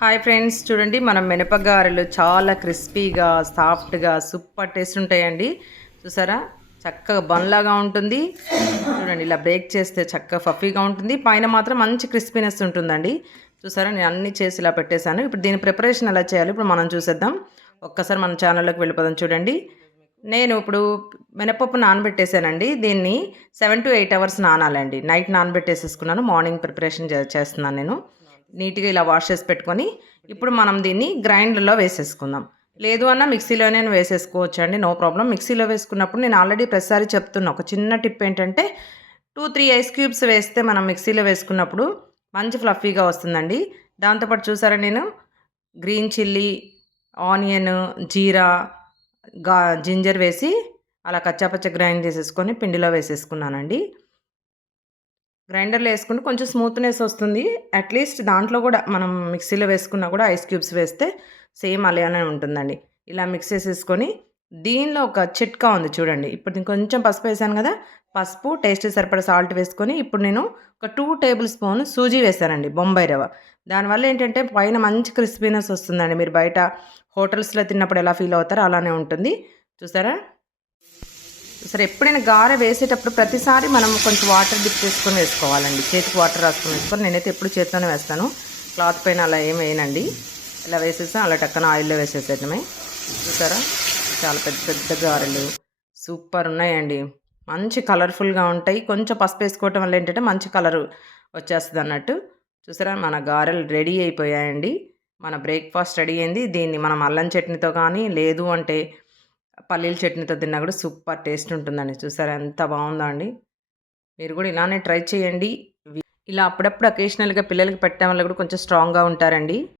Hi friends, చూడండి మనం మినపగారెలు చాలా క్రిస్పీగా సాఫ్ట్గా సూపర్ టేస్ట్ ఉంటాయండి. చూసారా, చక్కగా బన్లాగా ఉంటుంది. చూడండి, ఇలా బ్రేక్ చేస్తే చక్కగా ఫఫీగా ఉంటుంది, పైన మాత్రం మంచి క్రిస్పీనెస్ ఉంటుందండి. చూసారా, నేను అన్ని చేసి ఇలా పెట్టేశాను. ఇప్పుడు దీని ప్రిపరేషన్ ఎలా చేయాలి ఇప్పుడు మనం చూసేద్దాం. ఒక్కసారి మన ఛానల్లోకి వెళ్ళిపోదాం. చూడండి, నేను ఇప్పుడు మినపప్పు నానబెట్టేశానండి. దీన్ని 7 to 8 అవర్స్ నానాలండి. నైట్ నానబెట్టేసేసుకున్నాను, మార్నింగ్ ప్రిపరేషన్ చేస్తున్నాను నేను. నీట్గా ఇలా వాష్ చేసి పెట్టుకొని ఇప్పుడు మనం దీన్ని గ్రైండర్లో వేసేసుకుందాం. లేదు అన్న మిక్సీలోనే వేసేసుకోవచ్చు అండి, నో ప్రాబ్లం. మిక్సీలో వేసుకున్నప్పుడు నేను ఆల్రెడీ ప్రతిసారి చెప్తున్నా, ఒక చిన్న టిప్ ఏంటంటే 2-3 ఐస్ క్యూబ్స్ వేస్తే మనం మిక్సీలో వేసుకున్నప్పుడు మంచి ఫ్లఫీగా వస్తుందండి. దాంతోపాటు చూసారా, నేను గ్రీన్ చిల్లీ, ఆనియన్, జీరా, జింజర్ వేసి అలా కచ్చాపచ్చ గ్రైండ్ చేసేసుకొని పిండిలో వేసేసుకున్నానండి. గ్రైండర్లో వేసుకుంటే కొంచెం స్మూత్నెస్ వస్తుంది. అట్లీస్ట్ దాంట్లో కూడా మనం మిక్సీలో వేసుకున్నా కూడా ఐస్ క్యూబ్స్ వేస్తే సేమ్ అలానే ఉంటుందండి. ఇలా మిక్స్ చేసేసుకొని దీనిలో ఒక చిట్కా ఉంది చూడండి. ఇప్పుడు నేను కొంచెం పసుపు వేసాను కదా, పసుపు, టేస్ట్ సరిపడా సాల్ట్ వేసుకొని ఇప్పుడు నేను ఒక 2 టేబుల్ స్పూన్ సూజీ వేసానండి, బొంబాయి రవ్వ. దానివల్ల ఏంటంటే పైన మంచి క్రిస్పీనెస్ వస్తుందండి. మీరు బయట హోటల్స్లో తిన్నప్పుడు ఎలా ఫీల్ అవుతారో అలానే ఉంటుంది. చూసారా, సరే, ఎప్పుడైనా గారె వేసేటప్పుడు ప్రతిసారి మనం కొంచెం వాటర్ డిప్ చేసుకొని వేసుకోవాలండి. చేతికి వాటర్ రాసుకొని వేసుకొని, నేనైతే ఎప్పుడు చేతితోనే వేస్తాను, క్లాత్ పైన అలా ఏం వేయనండి. ఇలా వేసేసాం, అలా టక్కన ఆయిల్లో వేసేసేయడమే. చూసారా, చాలా పెద్ద పెద్ద గారెలు సూపర్ ఉన్నాయండి. మంచి కలర్ఫుల్గా ఉంటాయి. కొంచెం పసుపు వేసుకోవటం వల్ల ఏంటంటే మంచి కలర్ వచ్చేస్తుంది అన్నట్టు. చూసారా, మన గారెలు రెడీ అయిపోయాయండి. మన బ్రేక్ఫాస్ట్ రెడీ అయింది. దీన్ని మనం అల్లం చట్నీతో కానీ, లేదు అంటే పల్లీల చట్నీతో తిన్నా కూడా సూపర్ టేస్ట్ ఉంటుందండి. చూసారా ఎంత బాగుందో అండి. మీరు కూడా ఇలానే ట్రై చేయండి. ఇలా అప్పుడప్పుడు అకేషనల్గా పిల్లలకి పెట్టడం వల్ల కూడా కొంచెం స్ట్రాంగ్గా ఉంటారండి.